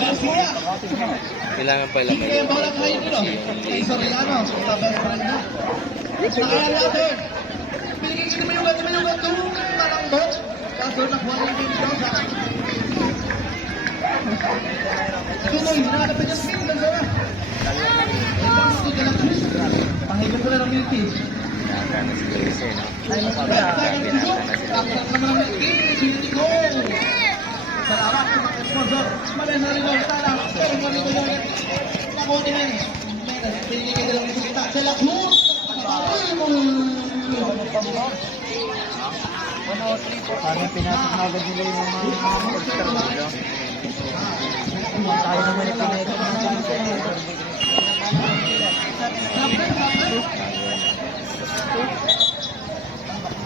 Garcia. Kailangan pala may Kaya balang kayo dito. Kay Soriano. Tabas pa rin na. Nakaya natin. Pinigil ka naman yung gato. Malambot. Kaso nakuha rin dito sa tuloy, nakalapit yung spin ng sana. Ibang ito de la Cruz. Panghigan ko na ng milk tea. Naka na si Grace, no? Ay, naman ng milk tea. Beauty ko. Salamat sa mga sponsor. Malesa rin ang tala. Pero mali ko yun. Nakuha ni Menes. Pinigil ka lang ito kita. De la Cruz. Paano pinasok na agad nila yung mga monster nila? Tayo naman yung pinasok na agad.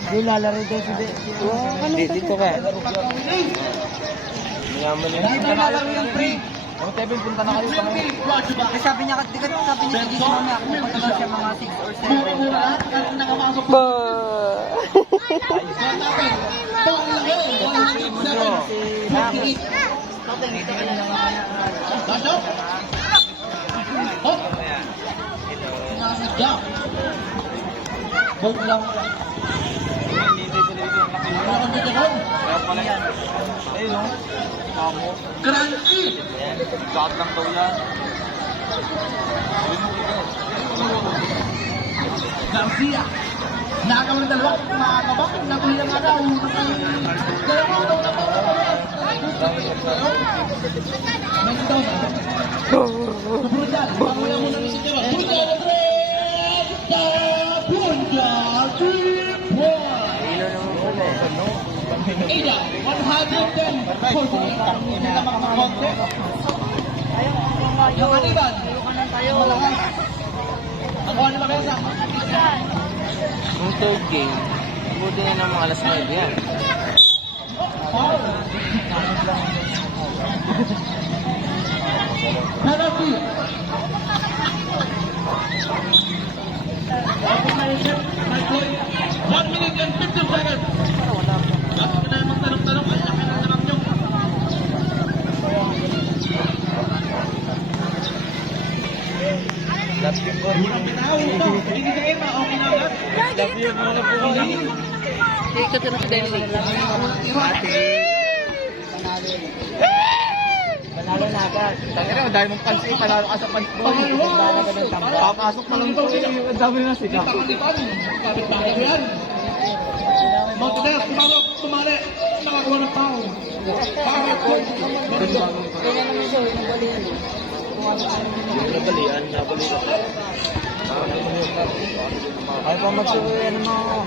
Hindi lalaro daw si Dito ka. Mayaman yun. Dahil lalaro yung free. Oh, Kevin, punta na kayo. Eh, sabi niya, sabi niya, hindi mamaya, kung matagal siya mga 6 or 7. Ayun, no? Kamo. Crunchy! Lahat lang daw yan. Garcia. Nakakawin ng dalawa. Makakabak. Nakuhin ang araw. Dalawa daw na Mendoza. Brutal. Panguya mo na si Tero. Brutal. Brutal. 3 points. Ida. 110. Hindi na makakonte. Yung kaniban. Malakas. Nakuha ni Mabesa. Yung third game, buti na ng mga alas 9 yan. Penalty. One minute and 15 seconds. Bakit na yung magtanong-tanong? Ang laki ng naman nyo. Love you po. Unang bitaw ito. Hindi ka ema. Okay na agad. Love you muna po. Ikaw ka na sa Denley. Panalo na agad. Tangina, dahil mong pansi, panalo ka sa pansi. Panalo ka ng tamba. Papasok pa lang ito. Ang dami na sigaw. Pangalipan. Kapit-bahay ko yan. Montes, tumali. Nakakuha ng pao. Yung nabalian, nabalian. Ay pa magsuya ng mga ako.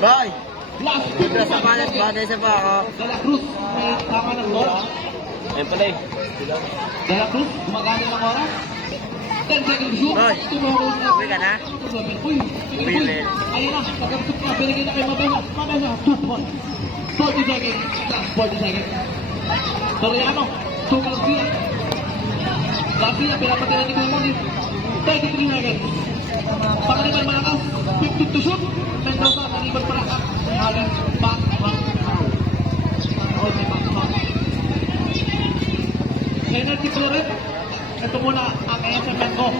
Bye! Last Dito sa balat, bagay sa bako. De la Cruz. May tama ng bola. Ayun pala eh. De la Cruz. Gumagana ng oras. 10 seconds shoot. Hoy. Uwi ka na? Uy. Uwi ulit. Ayun na. Pagkabsok na. Pinigil na kay Mabesa. Mabesa. 2 points. 40 seconds. Last 40 seconds. Soriano. To Garcia. Garcia. Pinapatira ni Kuya Moni. 33 seconds. Pangaliban malakas. 50 to shoot. Mendoza. Pangaliban malakas. Hagan. Back. All may back. Energy Flores. Ito muna ang SMN ko.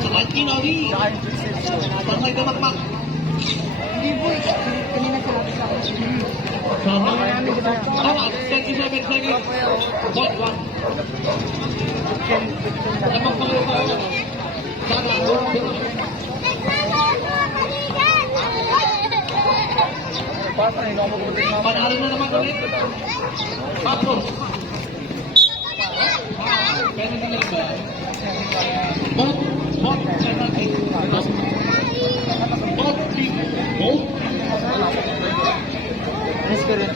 Sa Martin Ali. Pansay ka magmak. Hindi boy, kanina sinabi sa akin. Tama, 27 seconds. Ball 1. Lamang pangalawa. Dala. Panalo na naman ulit. Patros. Penalty na ba? Both penalty. Both team. Both. Ano score yun?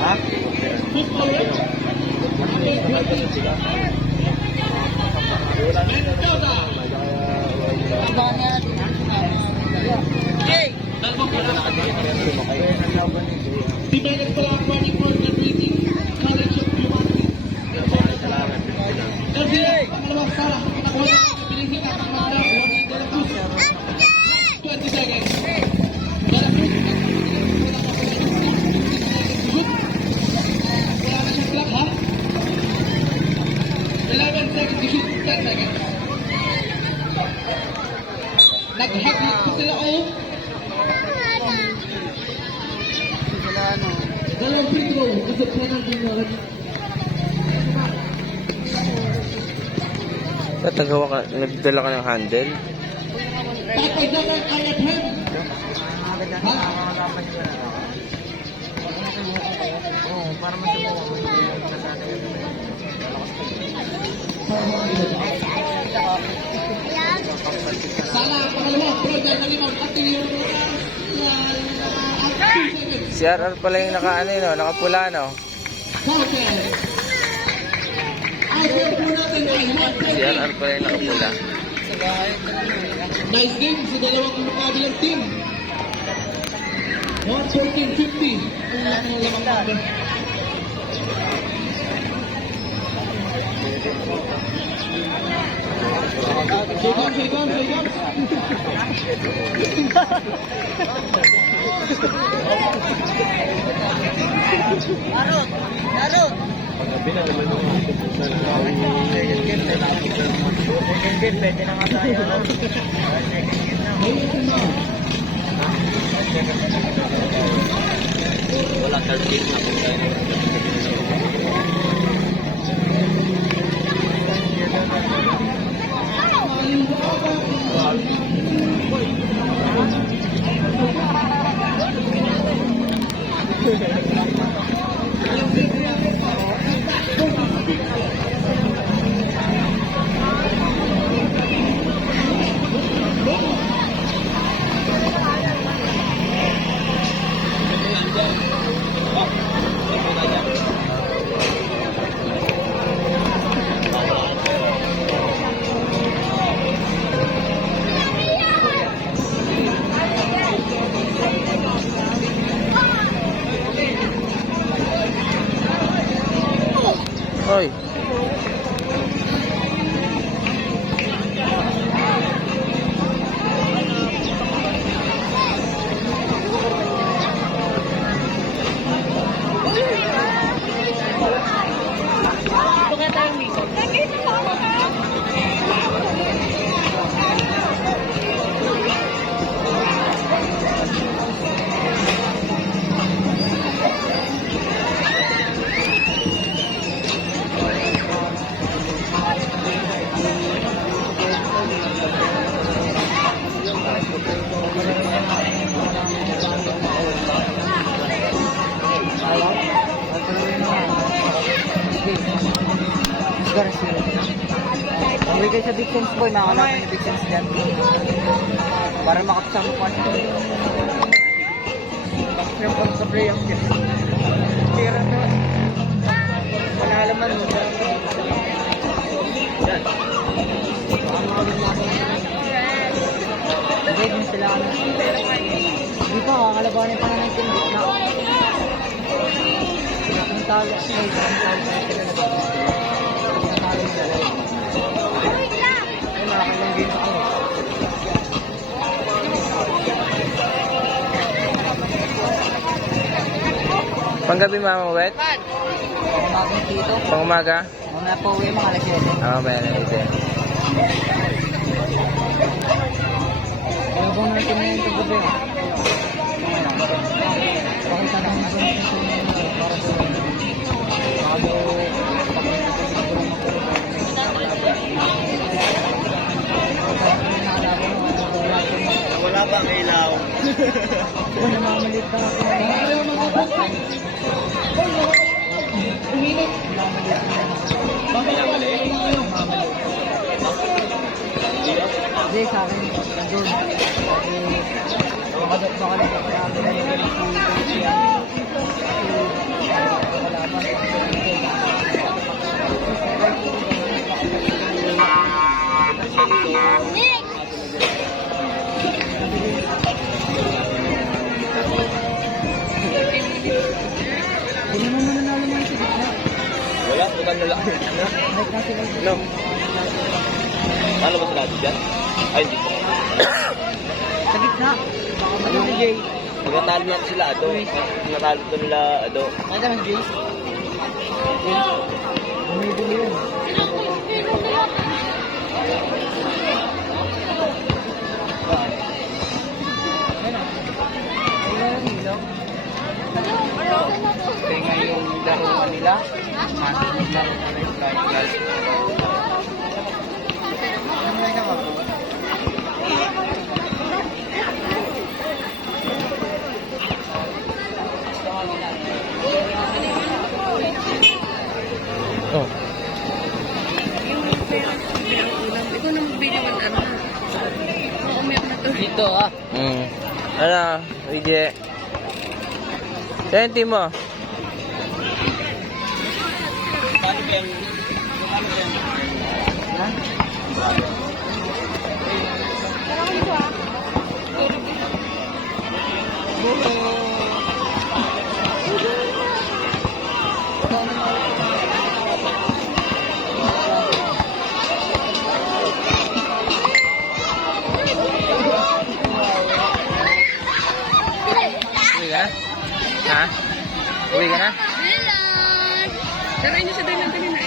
Ha? Football Dalawang Develop ko lang running for graduating College of Humanity. Garcia, pangalawang sala. Nakuha na pinigil ang mga Juan De La Cruz. 20 seconds. De La Cruz. Wala na siyang clock, ha? 11 seconds. You shoot 10 seconds. Nag-haglit ko sila, oh. Dalawang free throw kasi penalty na rin. Ba't nagdala ka ng handle? Tatay na ng IFM. Ha? Para masubukan mo Sana pangalawa, Broder na limang at yung Si RR pala yung naka-ano yun, nakapula, no? Si RR pala yung nakapula. Nice game sa dalawang makabilang team. 114-50 ang lamang number. Shake on. Larot! pwede na nga tayo. Wala 13 na kung tayo. Hoy. Garcia. Uwi kayo sa Big Sense Boy, makakalaban yung Big Sense dyan. Para makapasama ko siya. Bakit yung pag-play ang dyan? Tira na. Malalaman mo. Hindi din sila ano. Hindi pa, kakalabanin pa na ng team. Ang talo sila. Ang talo sila. Panggabi Mama Wet? Pangumagong dito. Pang umaga? Mamaya po uwi mga alas 7. Mamaya na ito. Ayaw bang natin na yung gabi? Pakita na yung gabi para sa Wala bang ilaw? Wala mamalit na ako. Ayaw mga buksan. Uminit. Mamaya wala yung ayaw. Hindi, sa akin, nandun. Makadot ba ka na sa namin na yung Tanggal na lang. Like na sila. No. Ano ba sila dyan? Ay, hindi pa. Sa gitna. Ano si Jay? Magkatalo lang sila, Ado. Natalo to nila, Ado. Ano si Jay? Bumibili yun. Kaya yung laro nila, masin yung laro nila yung flash. Ano na yung Oh. Ikaw na mag-video ng ano. Oo, umiyak na to. Dito ah. Ano, Wige? Saan yung team mo? Uwi ka na? Ha? Uwi ka na? Dylan! Tarayin niyo sa Dylan kanina.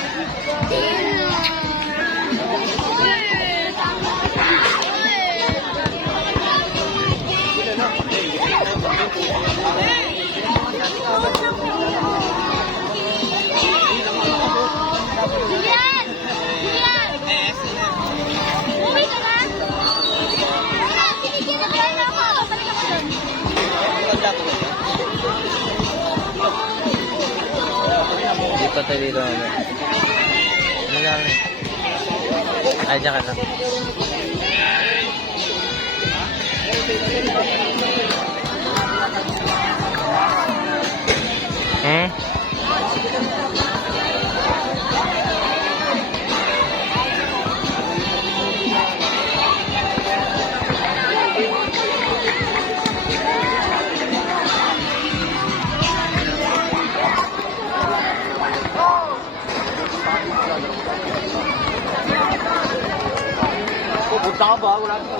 Julian! Julian! Uwi ka na? Sinigyan na ako. Balik ako doon. Hindi pa tayo dito. Ano lang eh. Ay, dyan ka na. Hmm? Pupunta ka ba? Wala ka.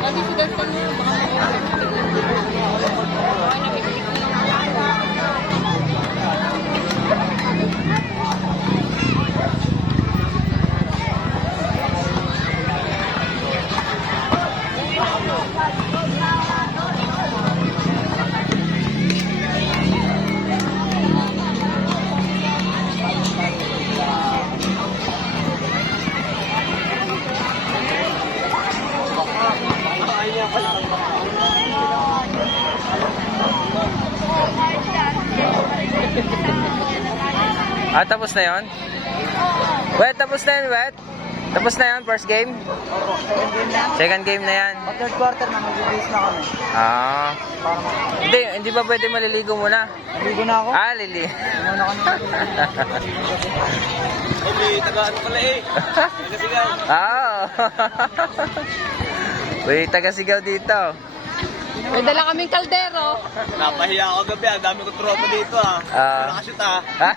Sabi ko dahil sa'yo, baka Ah, tapos na yun? Wet, tapos na yun, Wet? Tapos na yun, first game? Opo, second game na. Second game na yan. Pag third quarter na, mag-base na kami. Ah. Para Hindi ba pwede maliligo muna? Naligo na ako. Ah, lili. Muna kami. Okay, tagaan pala eh. Nagasigaw. Ah. Uy, taga-sigaw dito. may dala kaming kaldero. Napahiya ako gabi, ang dami ko tropa dito ah. Ah. Nakashoot ah. Ha?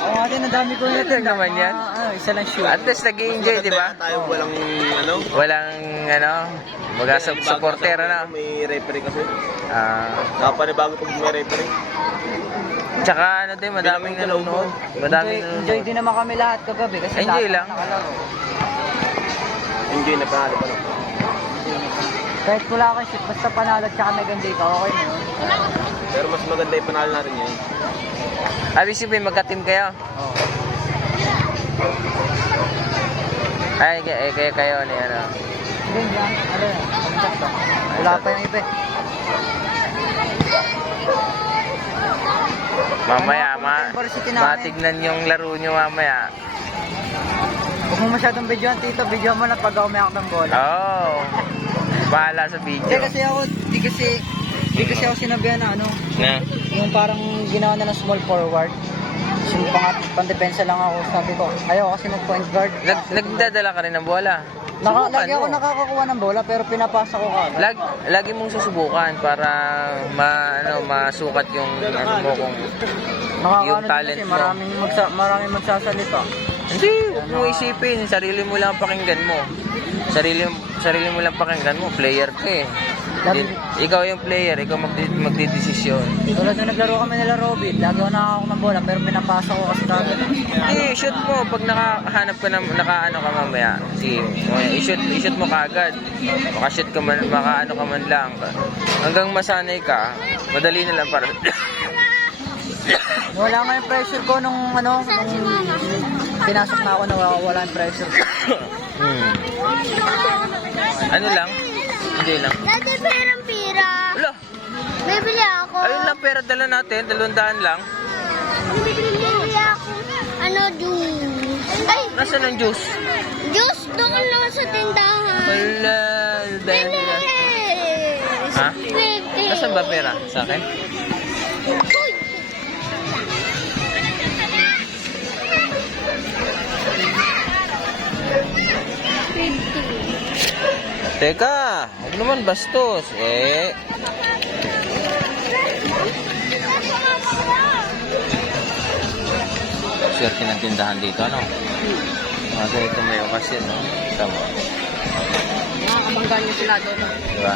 Oo nga din, ang dami ko yun. Ito naman yan. Isa lang shoot. At least nag-i-enjoy, di ba? Tayo walang ano. Walang, mga supporter, ano? May referee kasi. Ah. Kapanibago pag may referee. Tsaka ano din, madaming nanonood. Madaming Enjoy nanonood. din naman kami lahat kagabi. Kasi Enjoy lahat lang. nakalaro. Enjoy na panalo pa no. Kahit wala kang shoot, basta panalo at saka nag-enjoy ka, okay na yun. Pero mas maganda yung panalo natin yun. Ibig sabihin, magka-team kayo? Oo. Ay, kayo, ano yan, ano? Hindi, yan. Ano yan? Pagkat to. Wala pa yung iba eh. Mamaya, Varsity namin. matignan yung laro nyo mamaya. Huwag mo masyadong videoan, tito. Video mo na pag umiyak ng bola. Oh. Bahala sa video. Hindi kasi ako, hindi kasi Hindi kasi ako sinabihan na ano, Na? yung parang ginawa na ng small forward. Yung pang-depensa lang ako, sabi ko, ayaw kasi mag-point guard. Nagdadala ka rin ng bola. Lagi ako nakakakuha ng bola pero pinapasa ko kagad. Lagi mong susubukan para masukat yung ano mo kung yung Nakakaano din talent kasi mo. maraming magsasalita. Hindi, huwag mo isipin. Sarili mo lang pakinggan mo. Sarili mo lang pakinggan mo. Player ka eh. Ikaw yung player, ikaw magdidesisyon. Tulad nung naglaro kami nila Robin, lagi ako nakakakuha ng bola pero pinapasa ko kasi kagad. Shoot mo. Pag nakahanap ka ng nakaano ka mamaya, i-shoot mo kagad. Makashoot ka man, makaano ka man lang. Hanggang masanay ka, madali na lang para... Wala nga yung pressure ko nung pinasok na ako, wala yung pressure ko. Ano lang? Hindi lang. Dati perang pira. Wala. Bibili ako. Ayun lang, pera dala natin. 200 lang. Bibili ako. Juice. Ay, Nasaan ang juice? juice doon lang sa tindahan. Wala. Bilis. Ha? Bilis. Nasaan ba pera? Sa akin? Uy. Teka, huwag naman bastos. Swerte ng tindahan dito, ano? Mga ganito may okasyon, no? Tama. Nakakabangga niyo sila doon. Diba?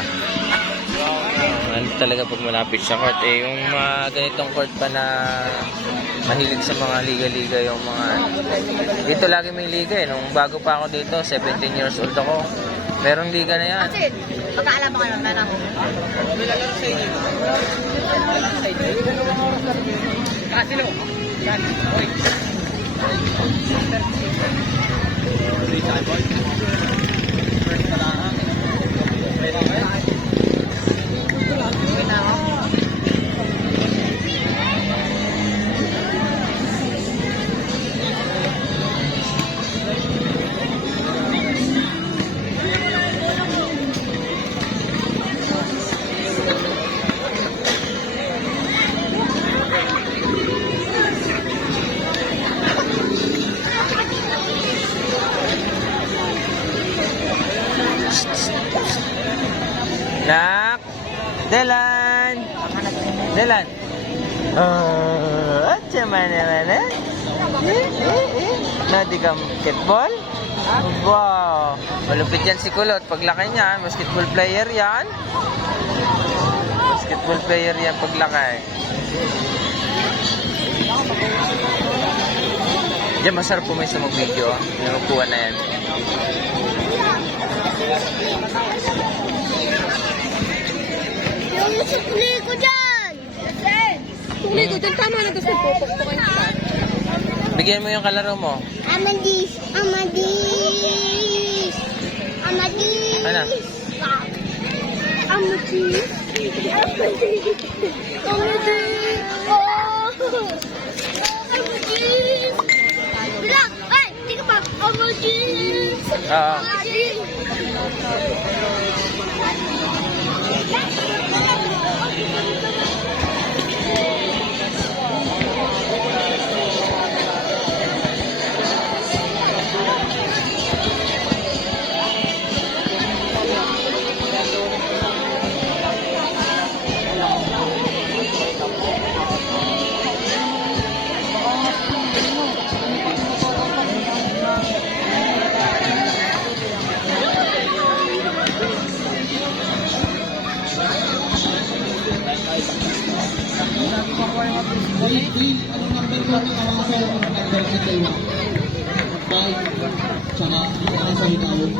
Ano talaga pag malapit sa court. Yung mga ganitong court pa na mahilig sa mga liga-liga yung mga... Dito lagi may liga eh. Nung bago pa ako dito, 17 years old ako. Merong liga na yan. Kasi, magkaalam ba kayo ng tanang? Kasino? Nak! Delan! Delan! At siya naman eh? Nadigam basketball? Wow! Malupit yan si Kulot. Paglaki niyan, basketball player yan. Basketball player yan paglaki. Diyan masarap po may sumag-video. Nakukuha na yan. Yung sukli ko dyan. Sukli ko dyan, tama na gusto ko. Pagpukin kita. Bigyan mo yung kalaro mo. Amadis. Amadis. Amadis. Ano? Amadis. Amadis. Oh. Amadis. Bilang. Ay, tingnan pa. Amadis. Oo. Anong number ko ang mga pera mo ng number sa Taiwan? 5, tsaka sa hinayon.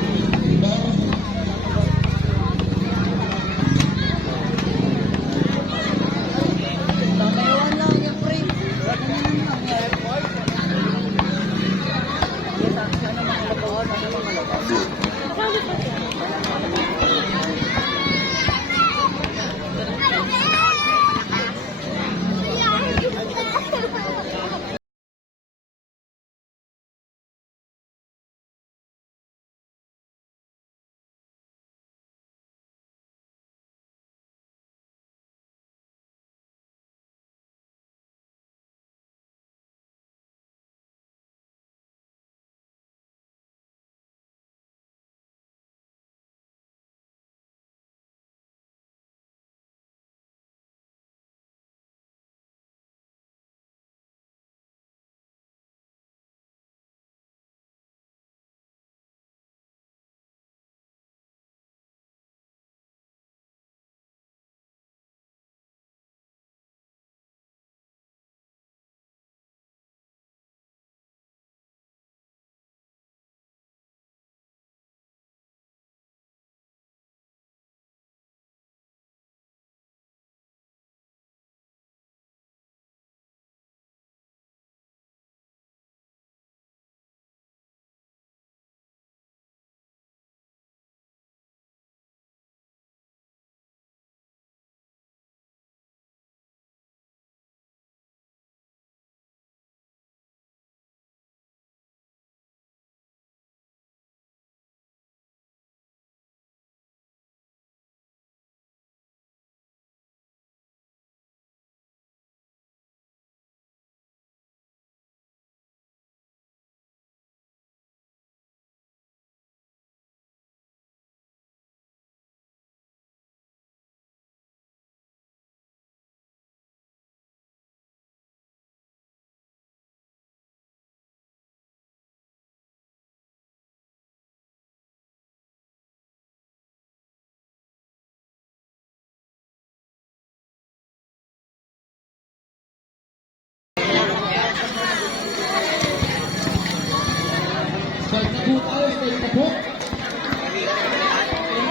po tayo, stay na po.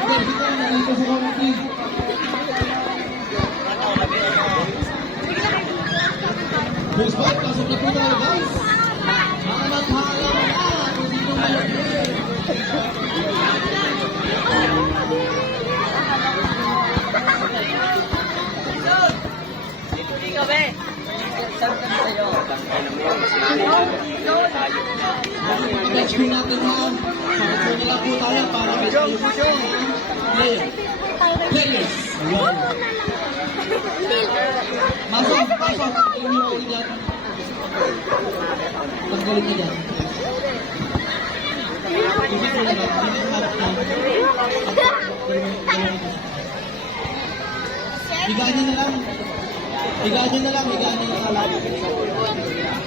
Vertical na dito sa corner team. First ball, pasok na po tayo guys. Mga naghala na kung sino malagay. Next po natin ha. Sakit po nila po tayo para may tayo players. One. Masok. Yung yung dyan. Tanggalin na dyan. Higaan nyo na lang. Higaan nyo na lang.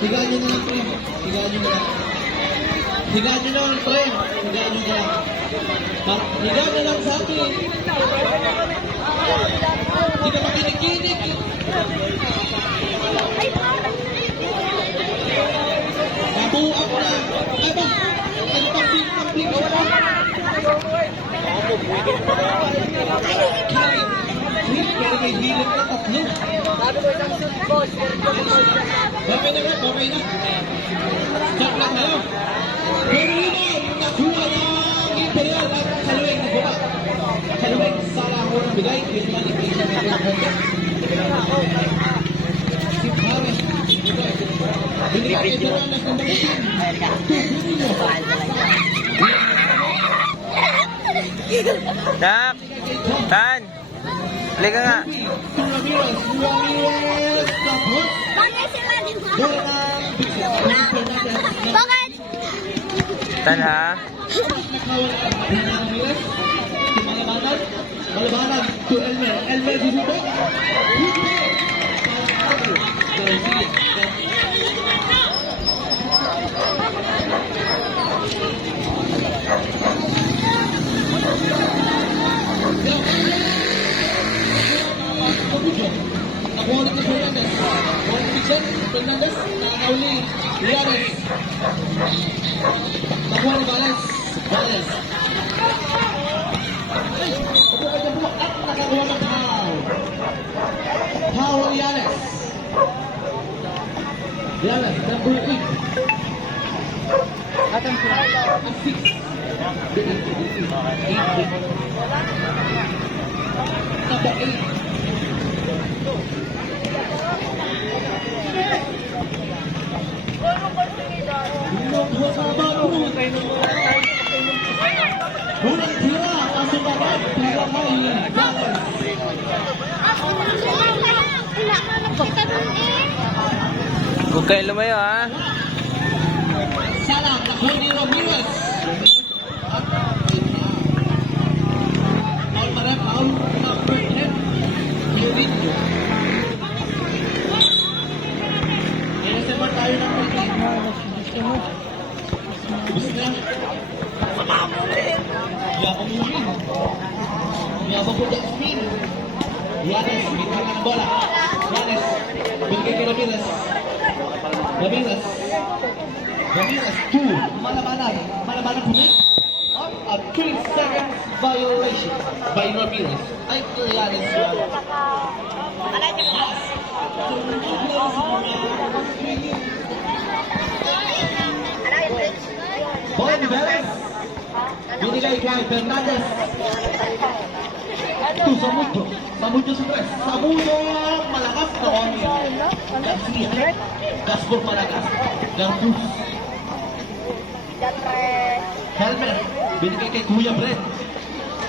Higaan nyo na lang, pre. Higaan nyo na lang. Higaan nyo na lang, pre. Higaan nyo na lang. Higaan na lang sa akin. Hindi ka makinig-kinig. Nabuo ako na. Ay ba? Ano pang-ping siya? Pero may hilig na tatlo. Okay na. Check lang tayo. Pero yun, nakuha ng Imperial at Kaluweg na buka. Kaluweg, sala ako ng bigay. Yun naman, i-place na natin ang Honda. Si Harris. Binigay kayo doon ng kumbakitin. Nak! Tan! Halika nga. Ramirez. Tapos, Bakit sila, di ba? Fernandez. Bakit? Tan ha? Malabanan to Elmer. Elmer dito. Nakuha ni Fernandez. Fernandez. Nakakauli. Lianes. Nakuha ni Valles. Upo ka dyan po at nakakuha ng foul. Foul Lianes. Lianes, number 8. At 6. Number 8. Unang tira, kasubagat, tira kay Valles. Huwag kayo lumayo ha. Salah, nakuha ni Ramirez. At foul pa rin, foul number 10. Eugenio. Inasemar tayo ng multi. Gusto na. Yabang muli. Yabang po dyan spin. Yanes, bintang ng bola. Yanes, binigay kay Ramirez. Ramirez, 2. Malabanan po rin. A 3 seconds violation by Ramirez. Ay, Yanes. Boy Niveles. Binigay kay Fernandez. Ito, Samudio. Samudio sa press. Samudio, malakas na on. Garcia. Gaspor malakas. Garbus. Helmet. Binigay kay Kuya Brent.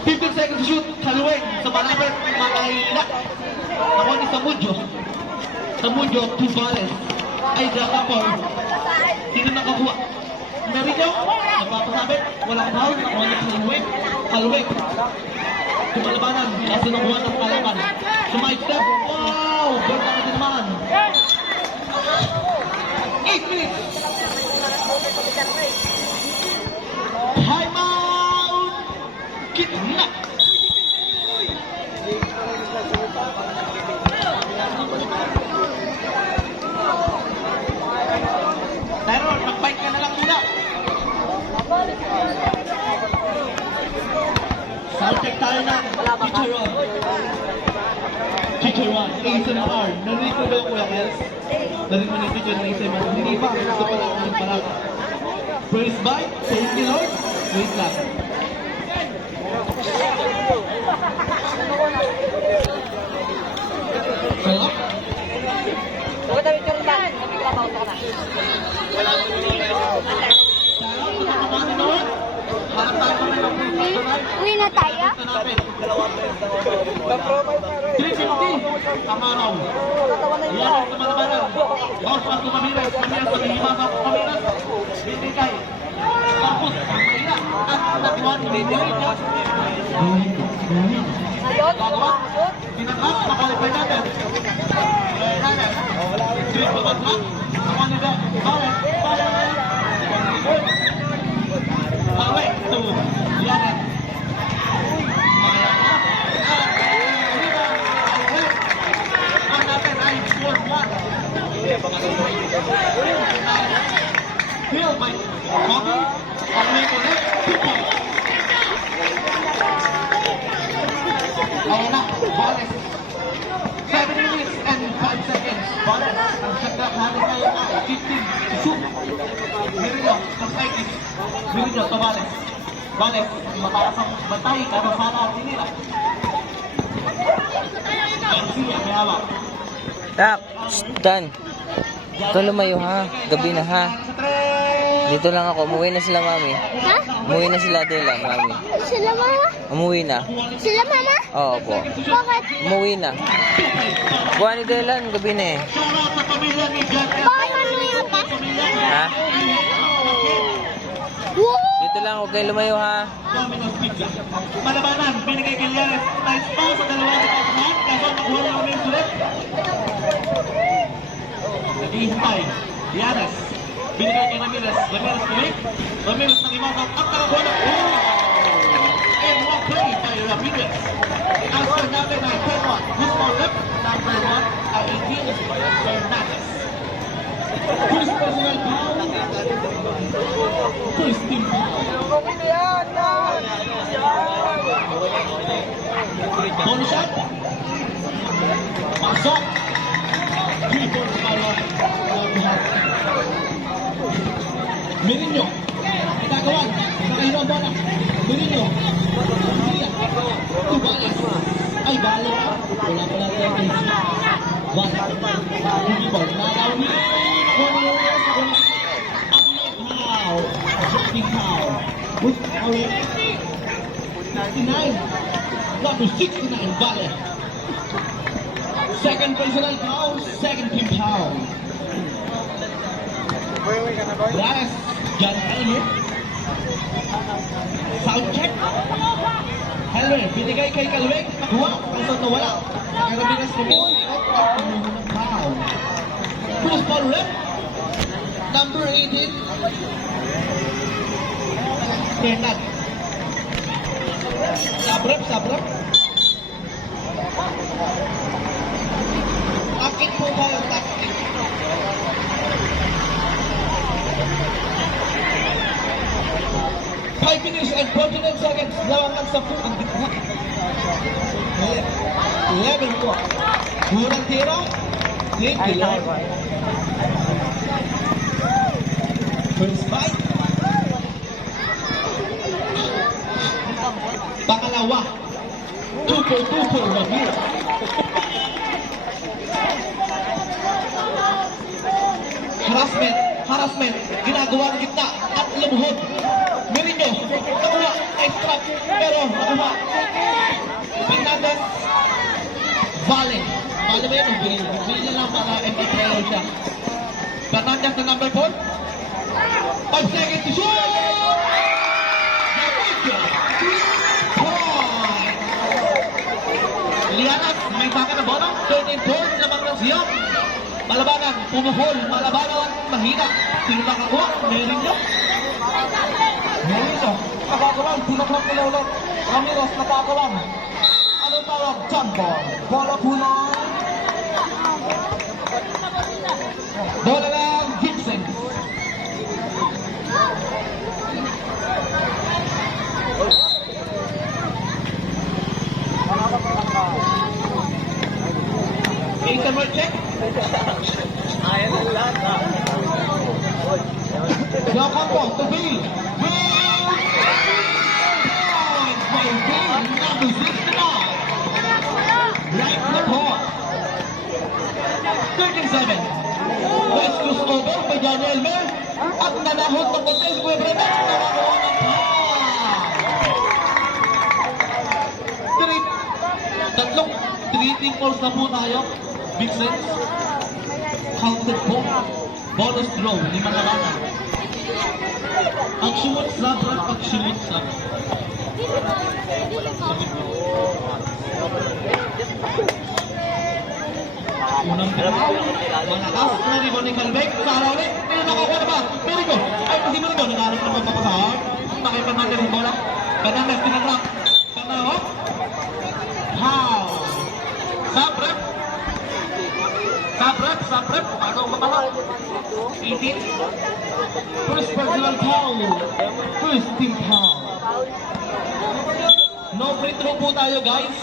15 seconds shoot. Kaluweg. Sa malapit. Malaila. Ako ni Samudio. Samudio, 2 Valles. Ay, Dracapor. Sino nakakuha? Merino. Nagpapasabit. Walang foul. Ako ni Kaluweg. Kaluweg. Tumalabanan. Kaso nakuha ng kalaban. Sumide-step. Wow! Berta ka din naman. 8 minutes. Time out. Kitna. Pero, mag-bike ka na lang muna. Chicharon. Chicharon, ASMR. Narinig ko ba yung Kuya Kels? Narinig mo ni Chicharon ng ASMR? Hindi pa. Gusto ko lang ang parang. Praise by, thank you Lord. Wait lang. Hello? Uwi na tayo? 350 ang araw. Yan ang kamalabanan. Bawas pa Mamilas. Mamilas sa Himaga Mamilas. Bibigay. Tapos ang mahina at nakuha ni Mamilas. Gagawa. Tinatap. Nakwalify natin. Street Babatmak. Nakuha ni Bawet. Bawet. Ito. Yan. Feel by Bobby, ang may ulit, 2 points. Ayan na, Bales. 7 minutes and 5 seconds. Bales, ang shotclock natin ngayon ay 15. Shoot. Mirillo, Pasaitis. Mirillo, to Bales. Bales, mataas ang batay, pero sana ang tinira. Garcia, may hawak. Tak, Dan. Ito lumayo ha. Gabi na ha. Dito lang ako. Umuwi na sila, mami. Ha? Umuwi na sila, Dela, mami. Sila mama? Umuwi na. Sila mama? Oo po. Bakit? Umuwi na. Buwan ni Delan, gabi na eh. Bakit ano yata? Ha? Wow! Dito lang, huwag kayo lumayo ha. Domino's Pizza. Malabanan, binigay kay Yares. Nice pass sa dalawa ni Kapahan. Kaso nakuha ng Ramirez ulit. Naghihintay. Yares. Binigay kay Ramirez. Ramirez ulit. Ramirez ng imagang at nakakuha ng and one play by Ramirez. As for number 9, 10-1. Who's more left? Number 1 ay 18 Fernandez. First personal foul. First team foul. Bonus shot. Pasok. 3 points para Mirinho. Nagagawan. Nakahiro ang bola. Mirinho. Tubalas. Ay, balo. Wala pala tayo. One. Rebound. Nalawi. Foul. Dropping foul. With foul. 99. Number 69, Vale. Second personal foul, second team foul. Last, John Elmer. Sound check. Helmer, binigay kay Calweg. Nakuha, kaso nawala. Nakarabigas ko mo. At foul. First ball rep. Number 18. Bernard. Sabrap. Akit po ba yung taktik? Five minutes and 49 seconds. Lawakan sa po ang gitna. 11 po. Unang tira. Thank you, Lord. First fight. Pangalawa. 2-4 Ramirez. Harassment. Ginagawa ng gitna at lumuhod. Mirinho. Nakuha. Nice trap. Pero nakuha. Fernandez. Vale ba yun? Bili na lang para MVP siya. Fernandez na number 4. 5 seconds to shoot! Lianas, may baka na bola. 13-4 lamang ng siyam. Malabanan, pumuhol. Malabanan, mahina. Sino nakakuha? Mirinho. Nakakawan. Pinaklap nila ulit. Ramirez, nakakawan. Anong tawag? Jumbo. Bola pula. Bola ng Gibson. Ocampo to Bill. Bill! Points by Bill, number 69. Right to the court. 13-7. West Coast over by Johnny Elmer. At nanahod ng Cortez Cuebrena. Nakakuha ng tatlong 3-team falls na po tayo. Big sense. Counted po. Bonus draw. 5 labanan. Pag-shoot, sub, pag-shoot, sub. Unang draw. Malakas na rebound ni Calvec. Sara ulit. Pero nakakuha na ba? Merigo. Ay, hindi Merigo. Naghanap na magpapasahar. Pakipag natin yung bola. Fernandez, pinatrak. Panahon. How? Sabrep. Agaw kapala. 18. First personal foul. First team foul. No free throw po tayo, guys.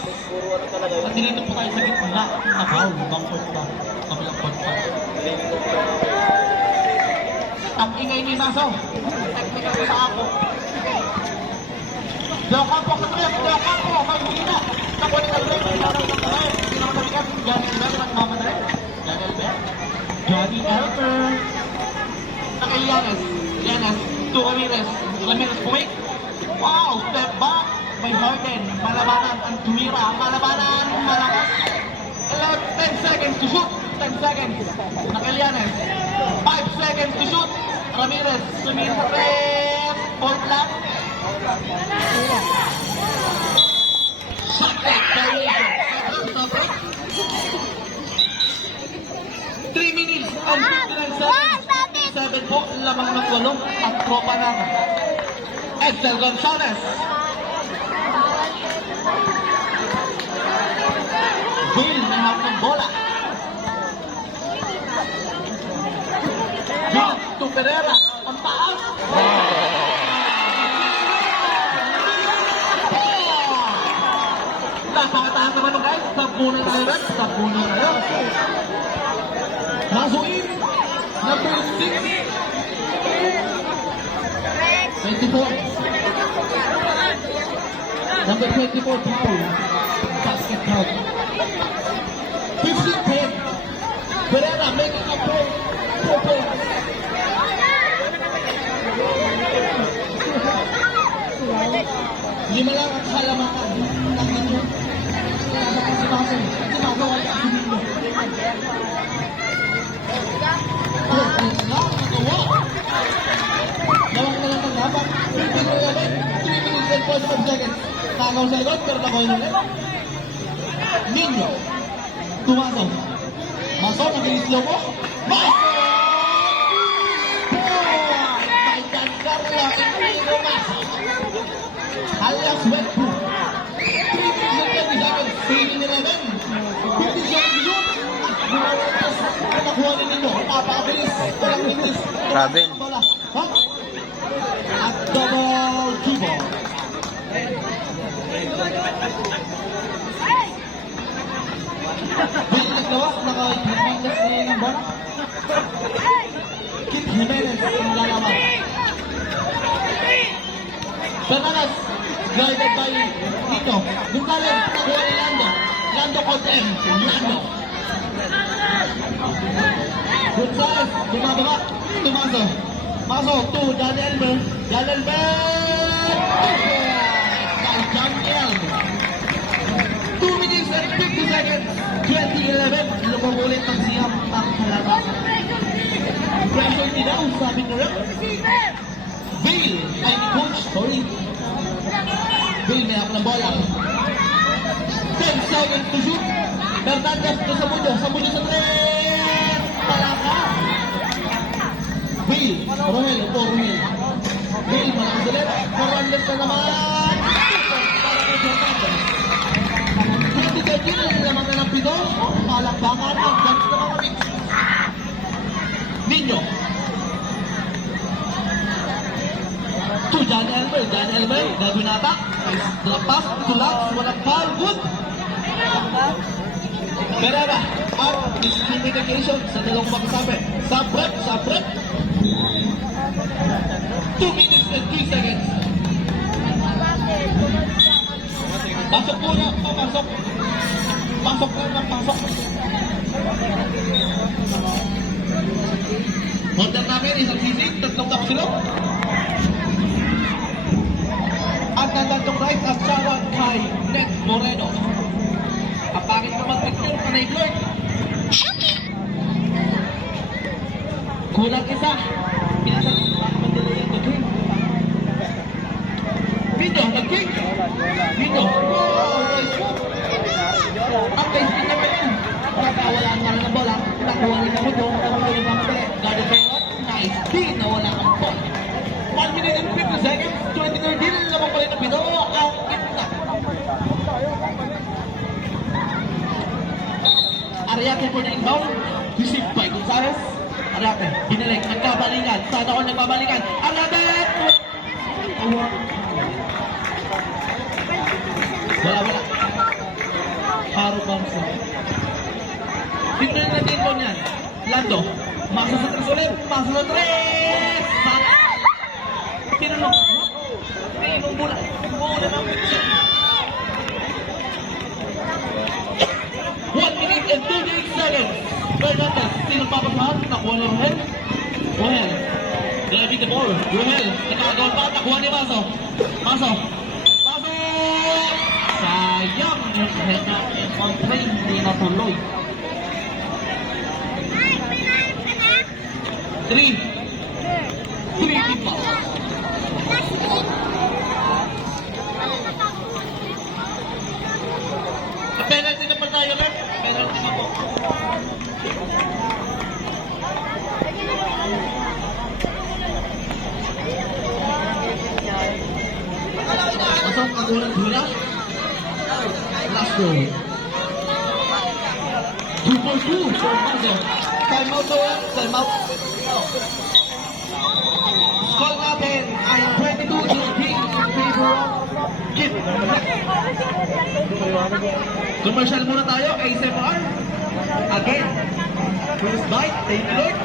At dito po tayo sa gitna na foul. Bang first pa. Kabilang first pa. Ang ingay ni Maso. Technical sa ako. Ocampo sa trip. Ocampo. May huli na. Nakuha ni Calvec. Johnny Elmer. Nakay Llanes. To Ramirez. Ramirez puwik. Wow! Step back. May Harden. Malabanan. Ang tumira. Malabanan. Malakas. 10 seconds to shoot. 10 seconds. Nakay Llanes. 5 seconds to shoot. Ramirez. Ramirez. Portland. Shot clock. 3 minutes and 59 seconds. 7 po, lamang ng 8 at tropa ng Edsel Gonzalez. Bill na hap ng bola. Bill to Pereira. Ang taas. Napakatahan naman ng guys. Sabunan tayo rin. Sabunan tayo. Razuin, number 6. 24. Number 24, Paul. Basket count. 15-10. Pereira making a point. 4 points. Lima lang at halamakan. Sinagawa niya ang sinilo. Lawak na lang maghabang. 3 minutes and 45 seconds. Nakaw sa likod, pero nakoy ulit. Ninyo. Tumaso. Maso, nag-i-slow mo. Maso! May Giancarlo Emilio Maso. Alias Wetpo. 3 minutes and 30 seconds. 3-11. 50 seconds to shoot. Nakuha rin ninyo. Napakabilis. Walang bilis. Robin. At double dribble. Bill naglawas. Naka-Jimenez na yun ang bola. Kit Jimenez ang lalaman. Fernandez. Guided by Nino. Gonzalez. Nakuha ni Lando. Lando Cotem. Lando. Gonzalez, bumababa, Tumaso. Maso, to Johnny Elmer. Johnny Elmer! By Johnny Elmer. 2 minutes and 50 seconds. 2011, lumukulit ang siyam ang halaman. Pressure din daw, sabi ko rin. Bill, ay ni Coach, sorry. Bill, may ako ng bola. 10 seconds to shoot. Fernandez to Samudio sa 3. Palaka. Will, Rohel, upo Rohel. Will, malakas ulit. Fernandez na naman. Para kay Fernandez. 2013, lamang na ng 7. Palakbangan ang dance na mga mix. Ninyo. To Johnny Elmer. Johnny Elmer, gagawin nata. Drop pass, to Lux, walang foul, good. Pereira, out, discrimination sa dalawang magkasabi. Sabrep. 2 minutes and 3 seconds. Pasok muna, papasok. Pasok na, pasok. Order namin, isang sisig, 3 kapsilo. At nandang rice at sawan kay Ned Moreno. Ang pangit naman picture, Panay Floyd. Kulang isa. Pinasa Mandela yan, nag-king. Vito, nag-king. Vito. Ang basic na yan. Wala nga rin ang bola. Nakuha rin ang mundo. Nakuha rin ang mundo. Guarded by Ott. Nice. Di nawala ang ball. 1 minute and 50 seconds. 2013 naman pa rin ang Pino. Ang kita. Ariate for the inbound. Received by Gonzalez. Ariate, binalik. Nagkabalikan. Sana all nagbabalikan. Ariate! Wala. Haro Bamsa. Tignan natin po niyan. Lando. Masa sa 3 ulit. Masa sa 3! Sana! Tinanong. Nung bola. Bola ng 1 minute and 38 seconds. Fernandez, sino papasahan? Nakuha ni Rohel. Rohel. Driving the ball. Rohel. Nakagawa pa. Nakuha ni Maso. Maso. Sayang. Ang train hindi natuloy. 3. 3 people. Penalty na pa tayo lang. Penalty na po. Masok ang ulang hula. Last goal. 2-2 for Mazo. Time out po. Time out. Score natin ay 22 to 3 in favor of Kip. Commercial muna tayo. ASMR. Again. First bite. Thank you, Lord.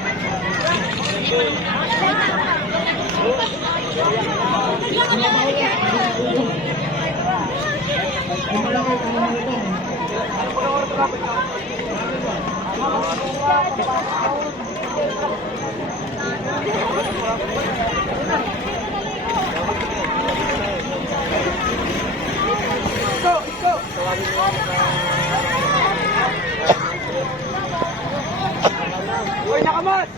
Uy, nakamas!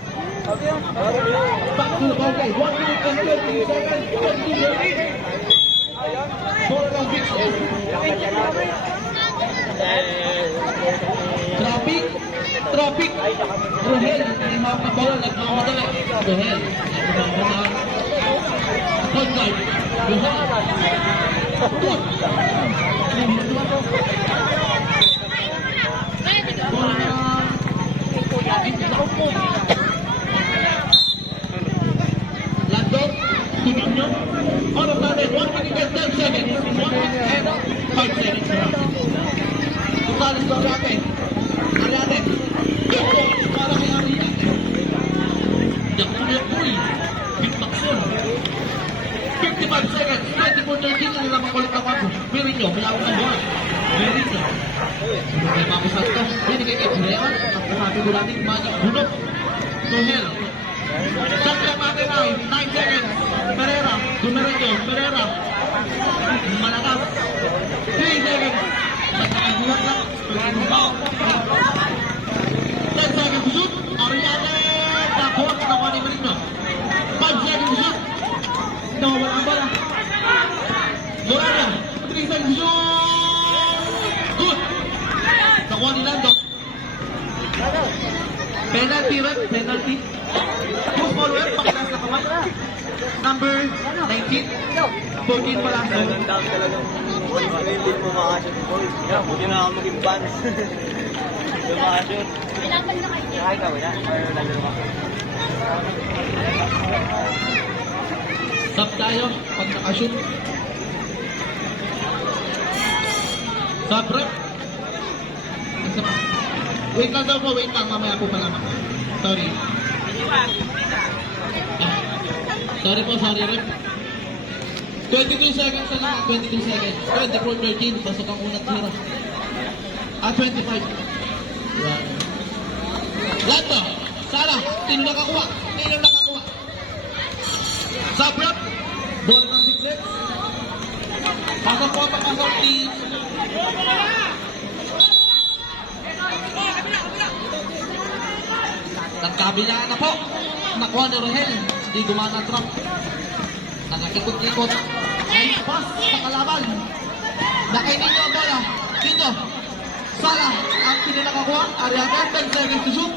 Back to okay. 1 minute and 30 seconds. 22 minutes. For the victory. Traffic. Rohel. Inahap na bawal. Nagmamadali. Rohel. Nagmamadali. Point guard. Rohel. Good. Lando, tunog nyo. Oras natin, 1 minute and 10 seconds. 1 minute and 5 seconds. Gonzales ba natin? Ariate. Good ball. Para kay Ariate. Yakuyakuy. Big Maxon. 55 seconds. 24-13 na nila makulit ang ako. Mirinyo, mayawag ang bola. Mirinyo. Kay Mamo Santo. Binigay kay Leon. Ang kasabi mo natin, Magic Bunok. Rohel. Saklang natin ay 9 seconds. Pereira. Dumerenyo. Pereira. Malagap. 3 seconds. Nagkakagulat lang. 10 seconds to shoot. Ariane. Nakuha ka nakuha ni Mirinyo. 5 seconds to shoot. Nawawala ang bala. Moreno. 3 seconds to shoot. Good. Nakuha ni Lando. Penalty rep. Penalty. Push ball rep. Pakilas na kamay. Number 19. 14 pa lang. Down talaga. Hindi mo makashoot, boys. Buti na ako maging bans. Hindi mo makashoot. Ay, kawin na. Stop tayo pag nakashoot. Stop rep. Wait lang daw po, wait lang. Mamaya po pala. Sorry. Sorry po, sorry rep. 22 seconds na lang, 22 seconds. 24-13, pasok ang unang tira. 25. Wow. Lato, Sara, sino nakakuha? Sino nakakuha? Sabrap, bola ng big set. Pasok po, papasok, team. Nagkabilaan na po. Nakuha ni Rohel. Hindi dumana ang trap. Nakakikot-kikot. Nice pass sa kalaban. Nakainin niyo ang bola. Dito. Sala ang pinanakakuha. Ariaga, 10 seconds to shoot.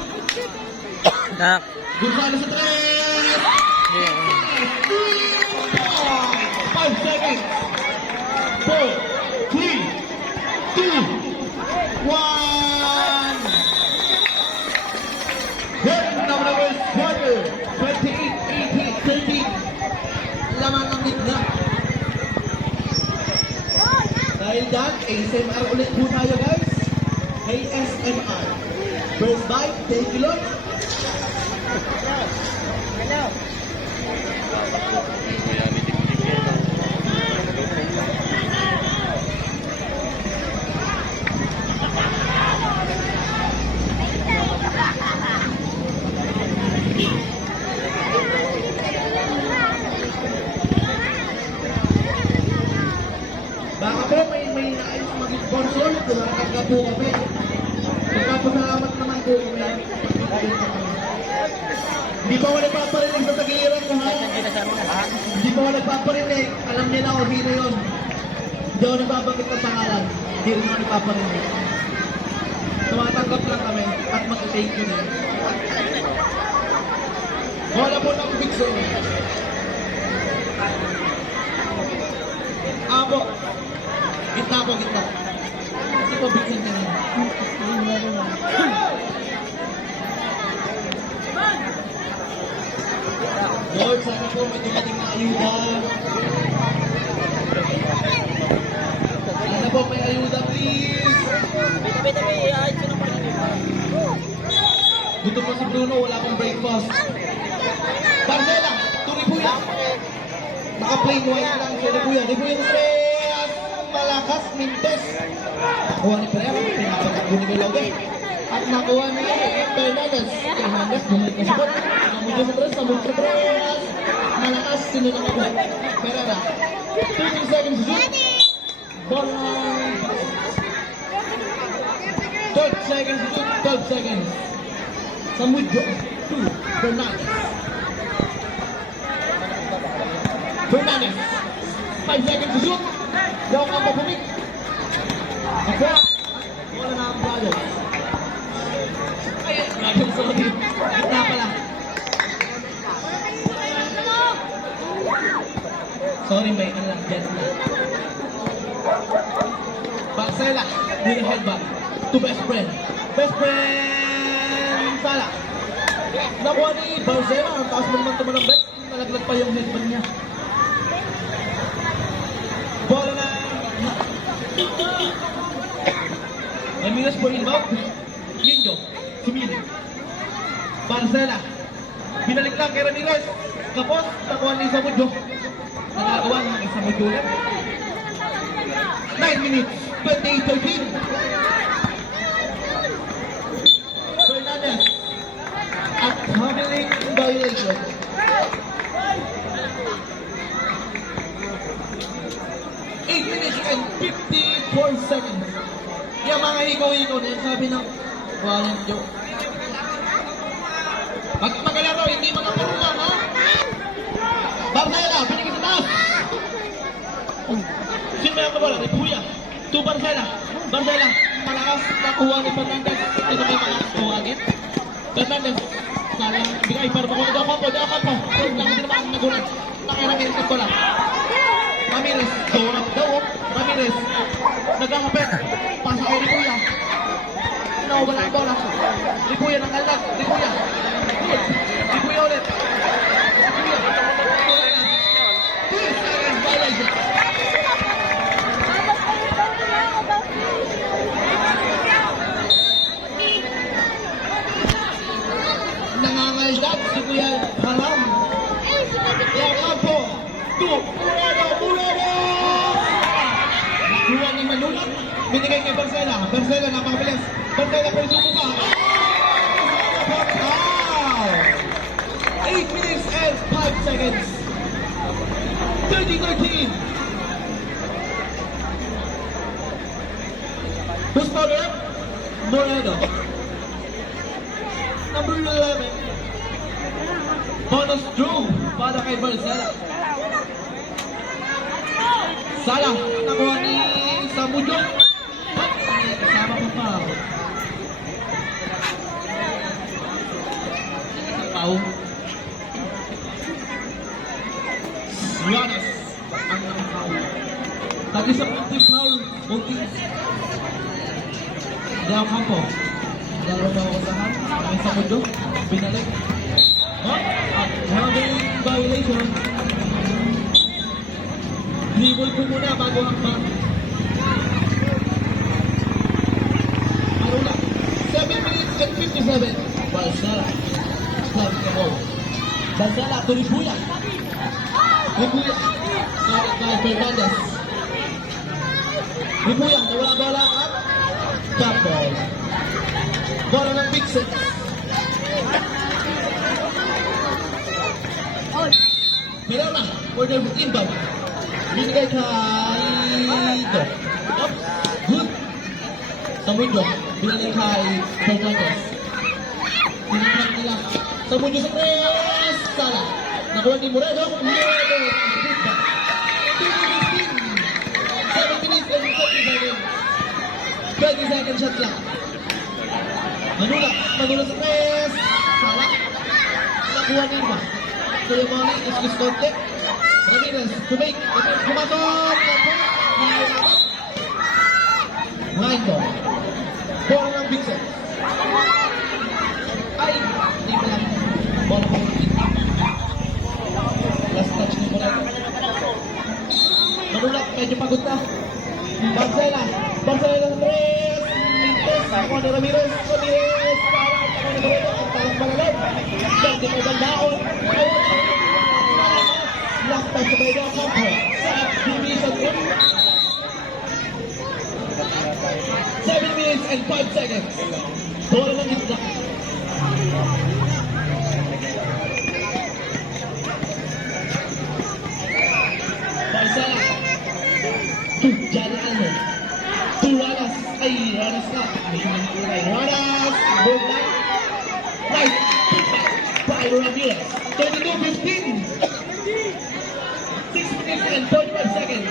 Nak. Gonzalo sa 3. 5 seconds. 4, 3, 2, 1. Game number quarter. 28-18, 13. Laman ng bigla. Dahil dyan, ASMR ulit po tayo guys. ASMR. First bite, thank you Lord. Baka po may naayos mag-sponsor, tumatagka po kami. Magpapasalamat naman po kami. Hindi pa wala paparinig sa tagiliran ko ha. Hindi pa wala paparinig, alam nila ako sino yun. Hindi ako nagbabanggit ng pangalan. Hindi rin ako nagpaparinig. Tumatanggap lang kami at mag-thank you din. Wala po ng big zone. Abo. Gitna po, gitna. Kasi po big zone na Lord, sana po may dumating na ayuda. Sana po may ayuda, please. Dito po si Bruno, wala akong breakfast. Barcela, to Ribuya. Naka-plain white lang si Ribuya. Ribuya ng tres. Malakas, Mintes. Nakuha ni Pereira, pinapagkakuha ni Logan. At nakuha ni Fernandez. Fernandez, bumalik na sabot. Namudyo sa tres, namudyo sa tres. Malakas, sino nakakuha? Pereira. 30 seconds to shoot. Bola. 12 seconds to shoot, 12 seconds. Samudyo to Fernandez. Fernandez. 5 seconds to shoot. Daw ang papumik. Nakuha. Bola na ang Brothers. Ay, Brothers, sorry. Gitna pala. Sorry, may ano lang. Jet na. Barcela. With a headbutt. To best friend. Best friend. Sala. Nakuha ni Barcela. Ang taas mo naman ito mo ng bet. Nalaglag pa yung headbutt niya. Bola na. May minus for inbound. Lindo. Sumili. Barcela. Binalik lang kay Ramirez. Kapos. Nakuha ni Samudyo. Nagagawa ng Samudyo ulit. 9 minutes. 28-13. Fernandez. At handling violation. Minutes and 54 seconds. Yung mga higo-higo na yung sabi ng walang joke. Pag magalaro, hindi mga purungan, ha? Barcela, pinigil sa taas. Sino may ang bola? Ribuya. To Barcela. Barcela, malakas nakuha ni Fernandez. Ito may mga kuhagin. Fernandez, salang bigay para makuha. Daw kampo. Huwag lang din naman ang nagulat. Nakirangin sa bola. Ramirez, daw. Ramirez, nagkakapit. Pasa kay Ribuya. Nawawala ang bola. Ribuya ng kaldag. Ribuya. Good. Ribuya ulit. Ribuya. 2 seconds violation. Nangangaldag si Kuya Haram. Kaya to Moreno! Nakuha ni Manulat. Binigay kay Barcela. Barcela napakabilis. Barcela pero suko pa. Wow! 8 minutes and 5 seconds. 30-13. Who's powder? Moreno. Number 11. Bonus draw para kay Barcela. Salah, nakuha ni Samudio. Kasama pa pa. Isang pao. Yanas. Ang pao. Tag-isang active foul. Okay. Diyan kampo. Laro ba ako kasahan? Ay Samudio. Binalik. Having violation. Dribble ko muna bago hakbang. Marula. 7 minutes and 57. Barcela. Club the ball. Barcela to Ribuya. Ribuya. Kay Fernandez. Ribuya. Nawala bola at top ball. Bola ng Big Six. Mirona for the inbound. Binigay kay Do. Up. Good. Samudio. Binigay kay Fernandez. Tinatang nila. Samudio sa press. Salah. Nakuha ni Moreno. Moreno. 7 minutes and 40 seconds. 20 second shot lang. Manula. Manula sa press. Salah. Nakuha ni Iba. Kuya Mami, excuse konti. Ramirez, to make. Kumatot. Line ball. Bola ng Big Six. Ay, hindi pa lang. Bola ng Big Six. Last touch ni Moreno. Manulak, medyo pagod na. Barcela. Barcela ng press. Mintes. Ako ni Ramirez. Ramirez. Parang ako ni Moreno. Ang talang malalog. Hindi ko bandaon. Laktas sa Bayda Campo sa Division 3. 7 minutes and 5 seconds. Bola ng isla. Barcela. Diyan ano. Ranas. Ay, Ranas na. Ranas. Good night. Nice. By Ramirez. 32-15. 6 minutes and 45 seconds.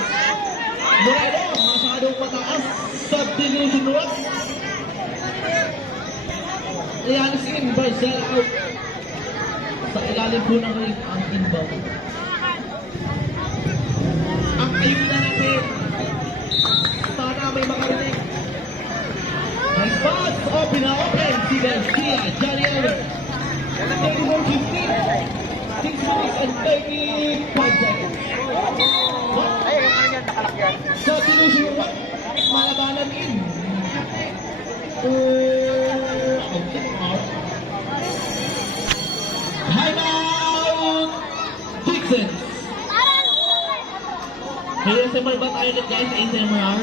Moreno, masyadong mataas. Subdivision 1. Lianis in, Barcela out. Sa ilalim po ng ring ang inbound. Ang ayun na natin. Sana may makarinig. Nice pass. Open na open. Si Garcia, Johnny Elmer. 31-15. 6 minutes and 35 seconds. Ay, yung ano yan, nakalakyan. Sa Division 1, malabanan in. Okay, out. Timeout! Dixon. May ASMR ba tayo ulit guys? ASMR?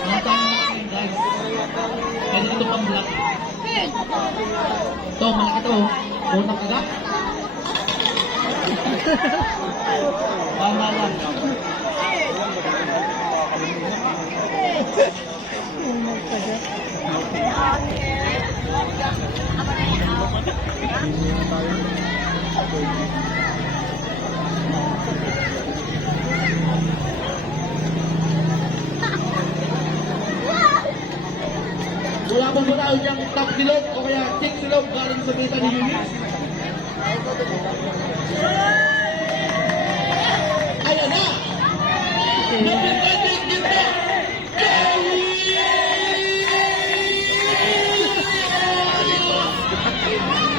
Mga tayo natin guys. Pwede ito pang black. Ito, malaki ito. Unang kagat. Bahala. Wala pong matao niyang top silog o kaya check silog galing sa meta ni Yunis. Ayan na! Napitending gitna!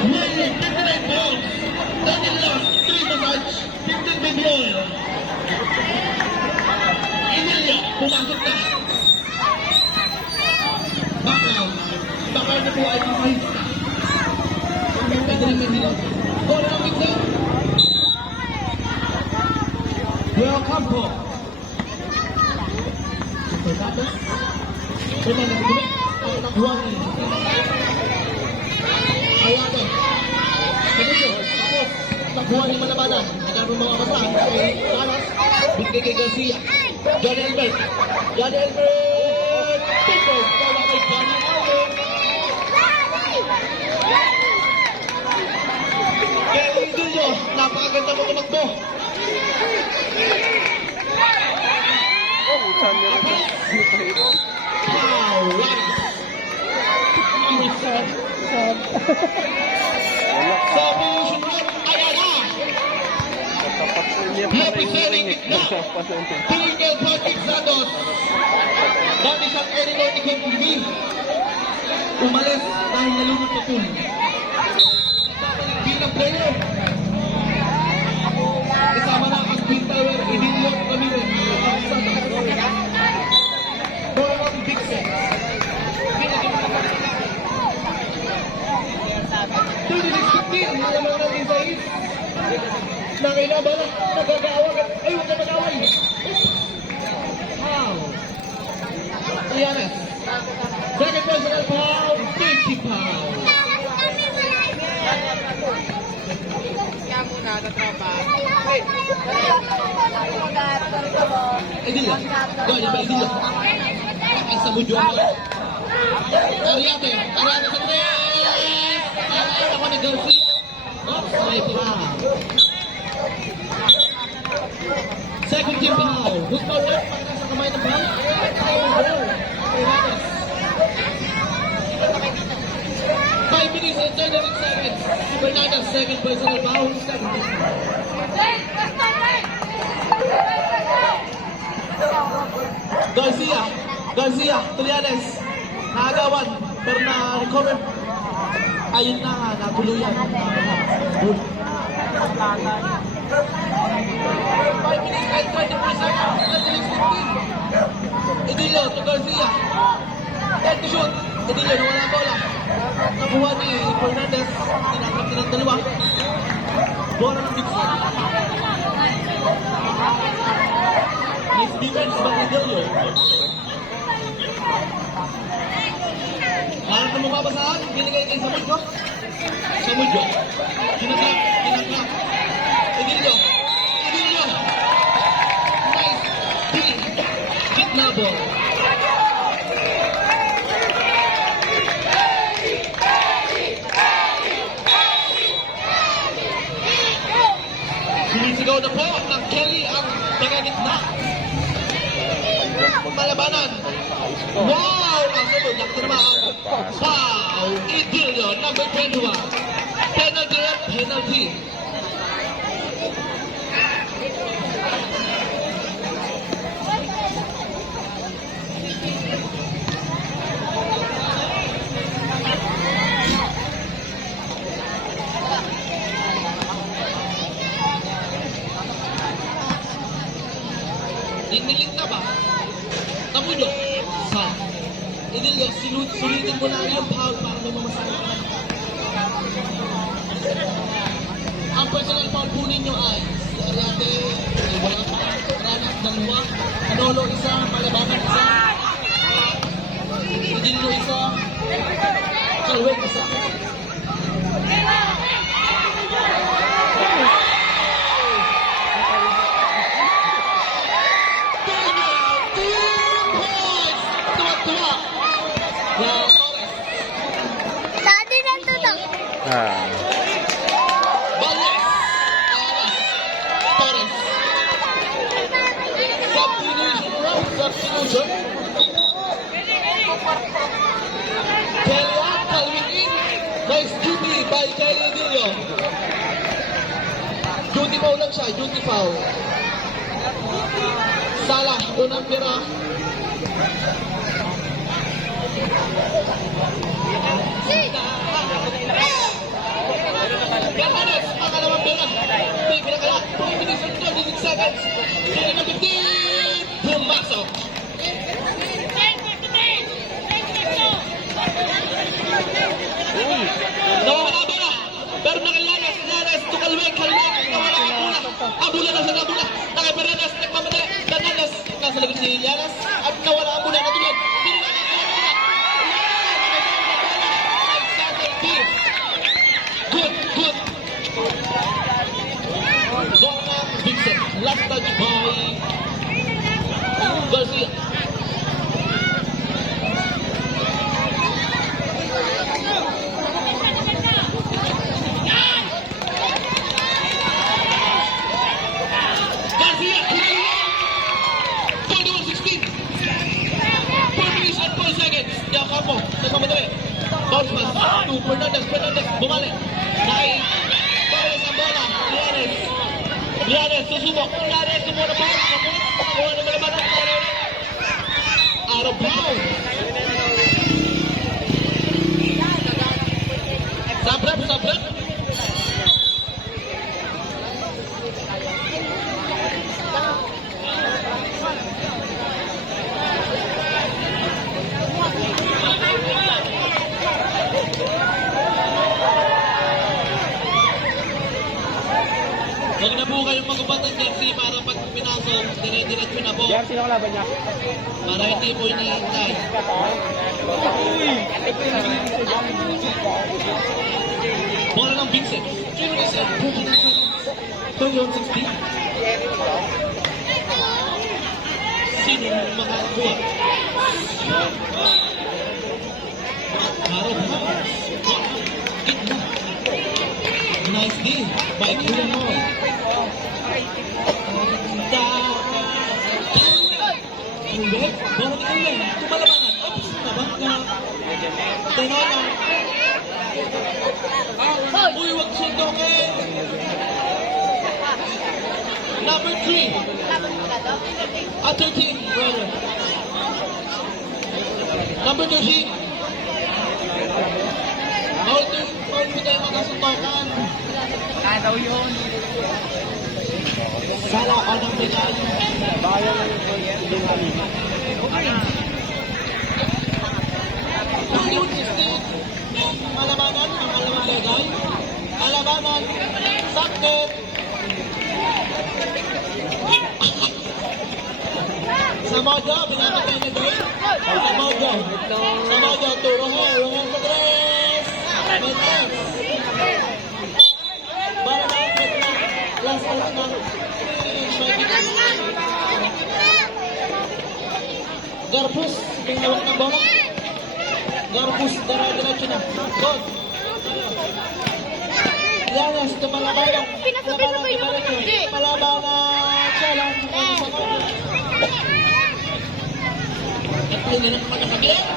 May 59 pounds. Daniel lost 3 massage, 15 baby oil. Emilia, pumasok na. Background. Background na po ay pamahista. Pwede rin may hilog. Bola ng Vincent. buwan ng malabanan. Nagkaroon mga kasahan kay Salas. Bigay kay Garcia. Johnny Albert. Johnny Albert! Pico! Bawa kay Johnny Albert. Kaya Idulio, napakaganda mo tumakbo. Wow! Submission run, ayan na! Representing na Tigel Patrick Santos. Dati siyang editor ni King TV. Umalis dahil nalunod sa pool. Bilang player. Kasama na ang Twin Tower, Idilio Ramirez. Borong Dixon. 36-15, naman natin sa is. Nakinabala, nagkakaawag. Ay, huwag na mag-away. Wow. Trianes. Second personal foul, 50 pounds. Idilio. Gawin pa, Idilio. Ay, sa budyo ako. Ariate sa 3. Ay, ako ni Garcia. Oops, may foul. Second team foul. Good foul left. Pagkakasa sa kamay ng foul. Five minutes and 36 seconds. Bernardo's second personal foul. Garcia, Trianes. Naagawan. Pero na-recover. Ayun na nga, natuluyan. Good. 5 minutes and 24 seconds. 36-15. Idilio to Garcia. Head to shoot. Idilio, nawala ang bola. Nakuha ni Fernandez. Tinanggap nilang dalawa. Bola ng Dixon. Nice defense by Idilio. Harap na mababasaan. Binigay kay Samudyo. Kinagap. Idilio. Nice. Gitna ball. Sinisigaw na po ng Kelly ang taga-gitna. Malabanan. Wow! Ang sunod. Lakto naman ang foul. Idilio, number 21. Penalty. Dinilig na ba? Tamuyo. Sa. Idilio, sulitin mo na yung foul para may mamasahin ka. Ang personal foul po ninyo ay si Ariate, wala pa, Ranas, dalawa, Manolo isa, Malabanan isa, Idilio isa, Calweg isa. Dati na ito lang. Balles, Torres. Substitution. Kelly up, Calvin in. Nice duty by Kelly Idilio. Duty foul lang siya, duty foul. Salah, unang pira. Fernandez, pangalawang pira. Pinakala, 2 minutes and 36 seconds. Pili na 15. Pumasok. Nawala ba na? Pero nakilala si Lares to Calweg. Nawala ang bola. Ang bola na sa bola. Naka-Fernandez, nagmamadali. Fernandez, nasa likod si Lares. At nawala ang bola. Natulog. Good. Last touch by Garcia. Garcia, 41-16. 4 minutes and 4 seconds. Diakampo, nagmamadali. Bounce pass to Fernandez. Fernandez, bumalik. Nakay, Pares ang bola. Llanes, susubok. Llanes, sumuna pa. Kuha na malabanan. Out of bounds. Sabrap. Huwag na po kayong magubad ng jersey para pag pinasok, dire-diretso na po. Sino kalaban niya? Para hindi po iniintay. Bola ng Vincent. 31-16. Sino makakuha? Harap na. Nice deal by Kuya Mo. Ulit, bola ni Kuya. Tumalabanan. Oops, nabangga. Tenola. Uy, wag sundokin. Number 3. At 13, brother. Number 13. Bawal po tayo makasuntokan. Daw yun. Sala ka ng bigay. Bayan lang yung hindi halima. Malabanan, ang alamang legay. Malabanan, sakit. Sa Mojo, binabagay na gay. Sa Mojo, turo mo. Rohan sa tres. May tres. Para na ang pet na. Last out na. Garbus, pinawak ng bola. Garbus, dara-diretso na. Good. Llanes, tumalabanan. Malabanan. Challenge. At tayo na naman nakagyan.